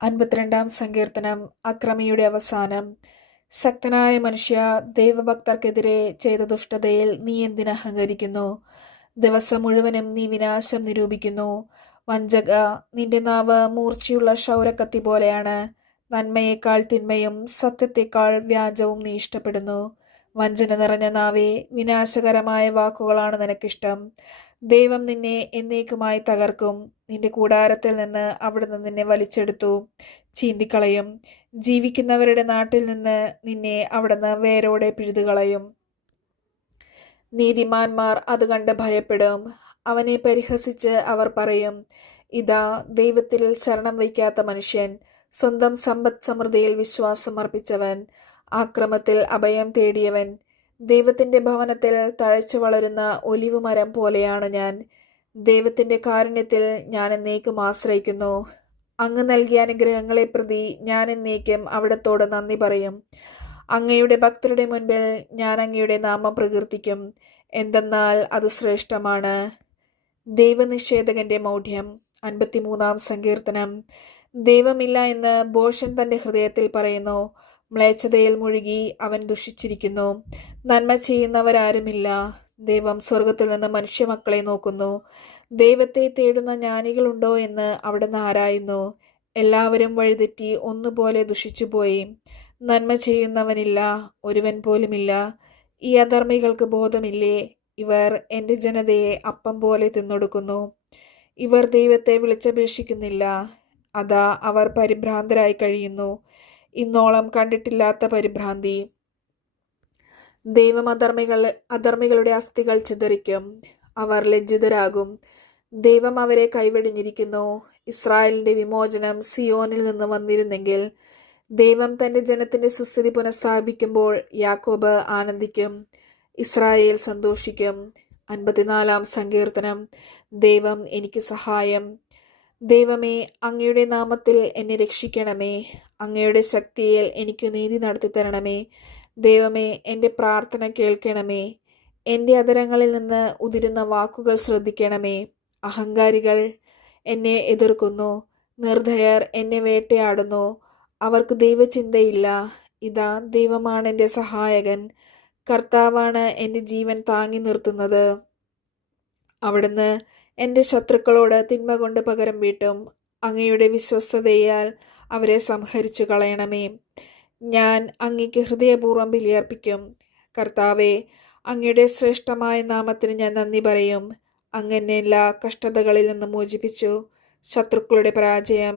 52 സങ്കീർത്തനം. അക്രമിയുടെ അവസാനം. ശക്തനായ മനുഷ്യ, ദൈവഭക്തർക്കെതിരെ ചെയ്ത ദുഷ്ടതയിൽ നീ എന്തിന് അഹങ്കരിക്കുന്നു? ദിവസം മുഴുവനും നീ വിനാശം നിരൂപിക്കുന്നു. വഞ്ചക, നിന്റെ നാവ് മൂർച്ചയുള്ള ക്ഷൗരക്കത്തി പോലെയാണ്. നന്മയേക്കാൾ തിന്മയും സത്യത്തേക്കാൾ വ്യാജവും നീ ഇഷ്ടപ്പെടുന്നു. വഞ്ചന നിറഞ്ഞ നാവേ, വിനാശകരമായ വാക്കുകളാണ് നിനക്കിഷ്ടം. ദൈവം നിന്നെ എന്നേക്കുമായി തകർക്കും. നിന്റെ കൂടാരത്തിൽ നിന്ന് അവിടുന്ന് നിന്നെ വലിച്ചെടുത്തു ചീന്തിക്കളയും. ജീവിക്കുന്നവരുടെ നാട്ടിൽ നിന്ന് നിന്നെ അവിടുന്ന് വേരോടെ പിഴുതുകളയും. നീതിമാന്മാർ അത് കണ്ട് ഭയപ്പെടും. അവനെ പരിഹസിച്ച് അവർ പറയും, ഇതാ ദൈവത്തിൽ ശരണം വയ്ക്കാത്ത മനുഷ്യൻ, സ്വന്തം സമ്പദ് സമൃദ്ധിയിൽ വിശ്വാസം അർപ്പിച്ചവൻ, ആക്രമത്തിൽ അഭയം തേടിയവൻ. ദൈവത്തിന്റെ ഭവനത്തിൽ തഴച്ചു വളരുന്ന ഒലിവ് മരം പോലെയാണ് ഞാൻ. ദൈവത്തിന്റെ കാരുണ്യത്തിൽ ഞാൻ എന്നേക്കും ആശ്രയിക്കുന്നു. അങ്ങ് നൽകിയ അനുഗ്രഹങ്ങളെ പ്രതി ഞാൻ എന്നേക്കും അവിടത്തോട് നന്ദി പറയും. അങ്ങയുടെ ഭക്തരുടെ മുൻപിൽ ഞാൻ അങ്ങയുടെ നാമം പ്രകീർത്തിക്കും, എന്തെന്നാൽ അത് ശ്രേഷ്ഠമാണ്. ദൈവനിഷേധകന്റെ മൗഢ്യം. 53 സങ്കീർത്തനം. ദൈവമില്ല എന്ന് ഭോഷൻ തന്റെ ഹൃദയത്തിൽ പറയുന്നു. മ്ലേച്ഛതയിൽ മുഴുകി അവൻ ദുഷിച്ചിരിക്കുന്നു. നന്മ ചെയ്യുന്നവരാരുമില്ല. ദൈവം സ്വർഗത്തിൽ നിന്ന് മനുഷ്യമക്കളെ നോക്കുന്നു. ദൈവത്തെ തേടുന്ന ജ്ഞാനികളുണ്ടോ എന്ന് അവിടുന്ന് ആരായുന്നു. എല്ലാവരും വഴിതെറ്റി ഒന്നുപോലെ ദുഷിച്ചുപോയി. നന്മ ചെയ്യുന്നവനില്ല, ഒരുവൻ പോലുമില്ല. ഈ അധർമ്മികൾക്ക് ബോധമില്ലേ? ഇവർ എൻ്റെ ജനതയെ അപ്പം പോലെ തിന്നൊടുക്കുന്നു. ഇവർ ദൈവത്തെ വിളിച്ചപേക്ഷിക്കുന്നില്ല. അതാ അവർ പരിഭ്രാന്തരായി കഴിയുന്നു. ഇന്നോളം കണ്ടിട്ടില്ലാത്ത പരിഭ്രാന്തി. ദൈവം അധർമ്മികളുടെ അസ്ഥികൾ ചിതറിക്കും. അവർ ലജ്ജിതരാകും. ദൈവം അവരെ കൈവെടിഞ്ഞിരിക്കുന്നു. ഇസ്രായേലിന്റെ വിമോചനം സിയോനിൽ നിന്ന് വന്നിരുന്നെങ്കിൽ. ദൈവം തന്റെ ജനത്തിന്റെ സുസ്ഥിതി പുനഃസ്ഥാപിക്കുമ്പോൾ യാക്കോബ് ആനന്ദിക്കും, ഇസ്രായേൽ സന്തോഷിക്കും. 54 സങ്കീർത്തനം. ദൈവം എനിക്ക് സഹായം. ദൈവമേ, അങ്ങയുടെ നാമത്തിൽ എന്നെ രക്ഷിക്കണമേ. അങ്ങയുടെ ശക്തിയിൽ എനിക്ക് നീതി നടത്തി തരണമേ. ദൈവമേ, എൻ്റെ പ്രാർത്ഥന കേൾക്കണമേ. എൻ്റെ അധരങ്ങളിൽ നിന്ന് ഉതിരുന്ന വാക്കുകൾ ശ്രദ്ധിക്കണമേ. അഹങ്കാരികൾ എന്നെ എതിർക്കുന്നു. നിർദ്ധയർ എന്നെ വേട്ടയാടുന്നു. അവർക്ക് ദൈവചിന്തയില്ല. ഇതാ ദൈവമാണ് എൻ്റെ സഹായകൻ. കർത്താവാണ് എൻ്റെ ജീവൻ താങ്ങി നിർത്തുന്നത്. അവിടുന്ന് എൻ്റെ ശത്രുക്കളോട് തിന്മ കൊണ്ട് പകരം വീട്ടും. അങ്ങയുടെ വിശ്വസ്തതയാൽ അവരെ സംഹരിച്ചു കളയണമേ. ഞാൻ അങ്ങയ്ക്ക് ഹൃദയപൂർവ്വം ബലിയർപ്പിക്കും. കർത്താവെ, അങ്ങയുടെ ശ്രേഷ്ഠമായ നാമത്തിന് ഞാൻ നന്ദി പറയും. അങ്ങ് എന്നെ എല്ലാ കഷ്ടതകളിൽ നിന്ന് മോചിപ്പിച്ചു. ശത്രുക്കളുടെ പരാജയം